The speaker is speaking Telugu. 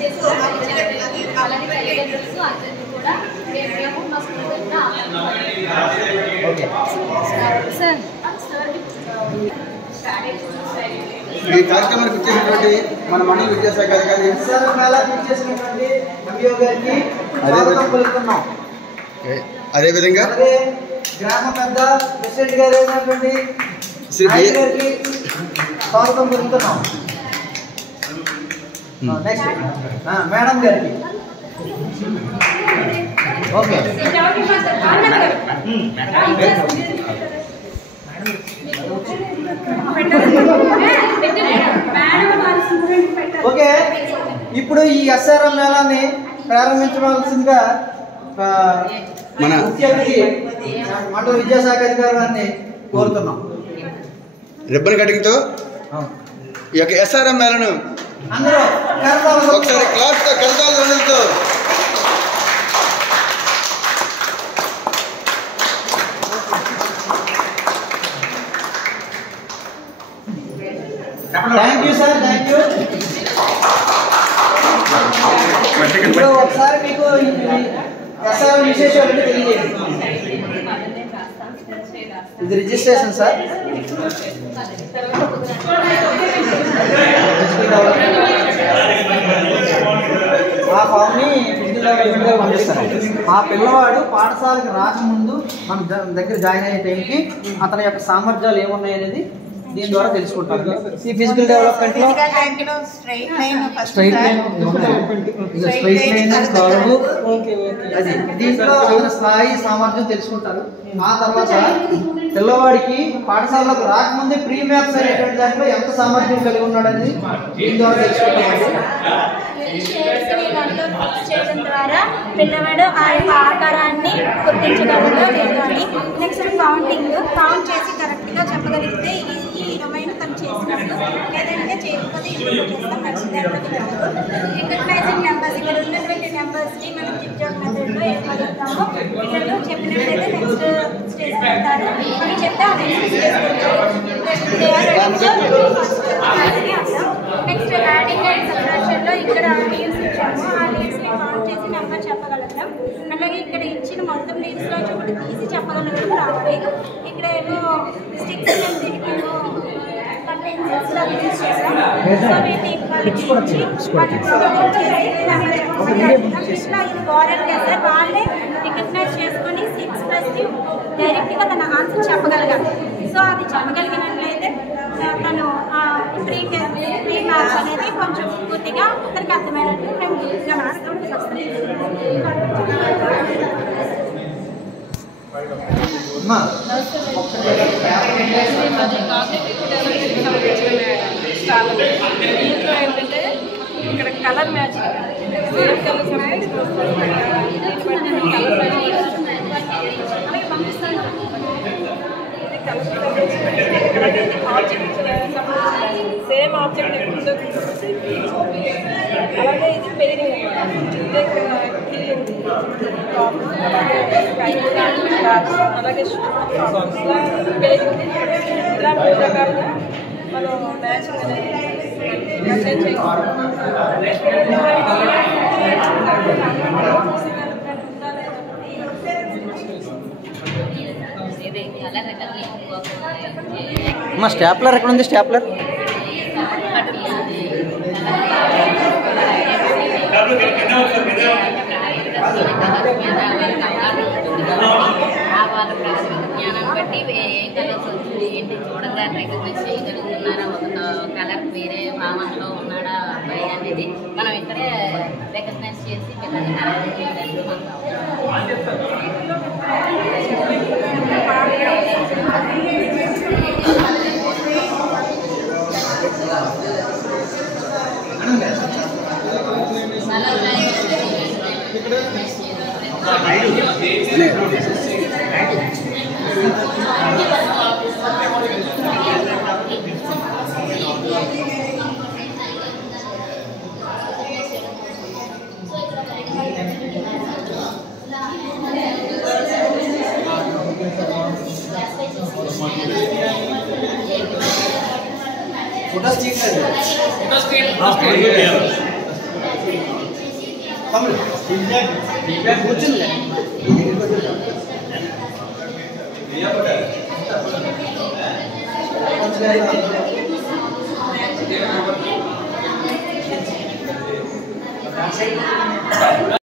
ఈ కార్యక్రమానికి ఇచ్చేసినటువంటి మన మండల విద్యాశాఖ అధికారి అదేవిధంగా గ్రామ పెద్ద ప్రెసిడెంట్ గారు అయినటువంటి గారికి స్వాగతం పలుకుతున్నాం. నెక్స్ట్ మేడం గారికి ఓకే. ఓకే, ఇప్పుడు ఈ ఎస్ఆర్ఎం మేళాన్ని ప్రారంభించవలసిందిగా మన ముఖ్య అతిథి మండల విద్యాశాఖ అధికారి గారిని కోరుతున్నాం. రిబ్బన్ కటింగ్తో ఈ యొక్క ఎస్ఆర్ఎం మేళను అందరూ ఒకసారి క్లాస్తో కలతాల ధ్వనులతో thank you sir, thank you. ఇప్పుడు ఒకసారి మీకు ఎస్ఆర్ఎం విశేషాలు తెలియజేయండి. ఇది రిజిస్ట్రేషన్ సార్. ఆ ఫామ్ని ఫిజికల్ డెవలప్మెంట్గా పంపిస్తారు. ఆ పిల్లవాడు పాఠశాలకు రాకముందు మన దగ్గర జాయిన్ అయ్యే టైంకి అతని యొక్క సామర్థ్యాలు ఏమున్నాయనేది దీని ద్వారా తెలుసుకుంటారు. ఈ ఫిజికల్ డెవలప్మెంట్ లో స్ట్రైట్ లైన్, కర్వ్, అది దీంట్లో అతని స్థాయి సామర్థ్యం తెలుసుకుంటారు. ఆ తర్వాత పిల్లవాడికి పాఠశాలకు రాకముందే ప్రీ మ్యాథ్స్ అనేటువంటి దాంట్లో ఎంత సామర్థ్యం కలిగి ఉన్నాడని దీని ద్వారా తెలుసుకుంటారు. చేయడం ద్వారా పిల్లవాడు ఆ యొక్క ఆకారాన్ని గుర్తించగలడో లేదు అని. నెక్స్ట్ కౌంట్ చేసి కరెక్ట్గా చెప్పగలిగితే ఈ డొమైన్ తను చేసినట్టు, లేదంటే చేయకపోతే ఇంప్రూవ్ చేస్తాం. నెక్స్ట్ రికగ్నైజింగ్ నెంబర్స్, ఇక్కడ ఉన్నటువంటి నెంబర్స్ని మనం జిగ్జాగ్ మెథడ్లో ఏమవుతామో పిల్లలు చెప్పినట్లయితే నెక్స్ట్ స్టేజ్ వెళ్తారు. మనం చెప్తే ఆ నెక్స్ట్ స్టేజ్ వెళ్తారు. నెక్స్ట్ యాడింగ్ అండ్ సబ్ట్రాక్షన్లో ఇక్కడ లీవ్స్ ఇచ్చాము. ఆ లీవ్స్ని కౌంట్ చేసి నెంబర్ చెప్పగలుగుతాం. అలాగే ఇక్కడ ఇచ్చిన మొత్తం లీవ్స్లో ఒకటి తీసి చెప్పగలగడం రావాలి. ఇక్కడ ఏమో స్టిక్స్ మేము పెన్సిల్స్లో యూజ్ చేసాం. సో వీటిని ఇది గోరెల్ సార్ వాళ్ళే రికగ్నైజ్ చేసుకొని 6+ డైరెక్ట్గా తన ఆన్సర్ చెప్పగలగాలి. సో అది చెప్పగలిగినట్లయితే తను ప్రీ మార్క్స్ అనేది కొంచెం పూర్తిగా అతనికి అర్థమైనట్టు మేము వస్తాం. ఏంటంటే ఇక్కడ colour matching, same colours colour matching అలాగే పంపిస్తాను. సేమ్ ఆబ్జెక్ట్ ఎప్పుడుందో అలాగే ఇది పెరిగింగ్ అలాగే పెరిగింది. ఇలా 3 రకాలుగా మనం మ్యాచింగ్ అనేది మా స్టాప్లర్ ఎక్కడ ఉంది? స్టాప్లర్ వాళ్ళ ప్రాథమిక జ్ఞానం బట్టి ఏ కలర్స్ వచ్చింది ఏంటి చూడగానే రికగ్నైజ్ చేయగలుగుతున్నారా, ఒక కలర్ వేరే భావనలో ఉన్నాడా అబ్బాయి అనేది మనం ఇక్కడే రికగ్నైజ్ చేసి పిల్లల్ని కలర్ చేయడానికి కూర్చుంది కొంచెం